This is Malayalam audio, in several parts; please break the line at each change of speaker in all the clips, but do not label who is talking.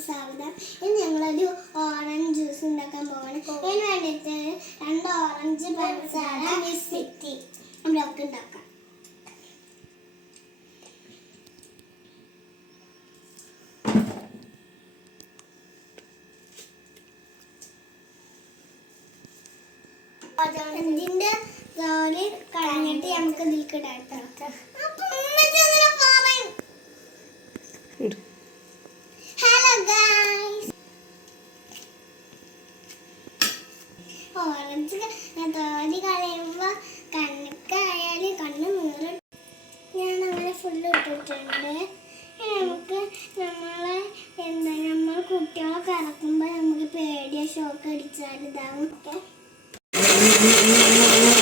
സ്വാഗതം ഇന്ന് ഞങ്ങളൊരു ഓറഞ്ച് ജ്യൂസ് ഉണ്ടാക്കാൻ പോവാണ് അതിന് വേണ്ടിയിട്ട് രണ്ട് ഓറഞ്ച് പഞ്ചസാര ഇതിന്റെ തോൽ കളഞ്ഞിട്ട് നമുക്ക് ഇതിലേക്ക് ഇടാം ട്ടോ. അപ്പൊ ഉമ്മച്ചി അങ്ങനെ ഹലോ ഗായ്സ് ഓറഞ്ച് തോൽ കളയുമ്പോ കണ്ണുക്കായാലും കണ്ണ് നീറും ഞാൻ അങ്ങനെ ഫുള്ള് ഇട്ടിട്ടുണ്ട്. നമുക്ക് നമ്മളെ എന്താ നമ്മൾ കുട്ടികളെ ഇറക്കുമ്പോൾ നമുക്ക് പേടിയ ഷോക്ക് അടിച്ചാൽ ഇതാവും. ഒക്കെ Música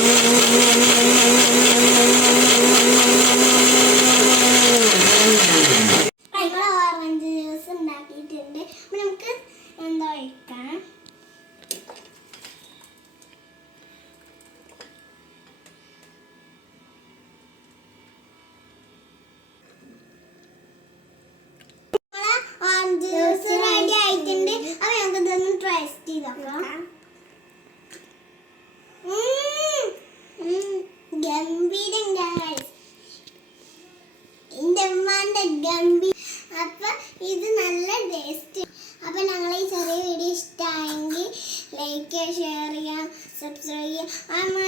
I'm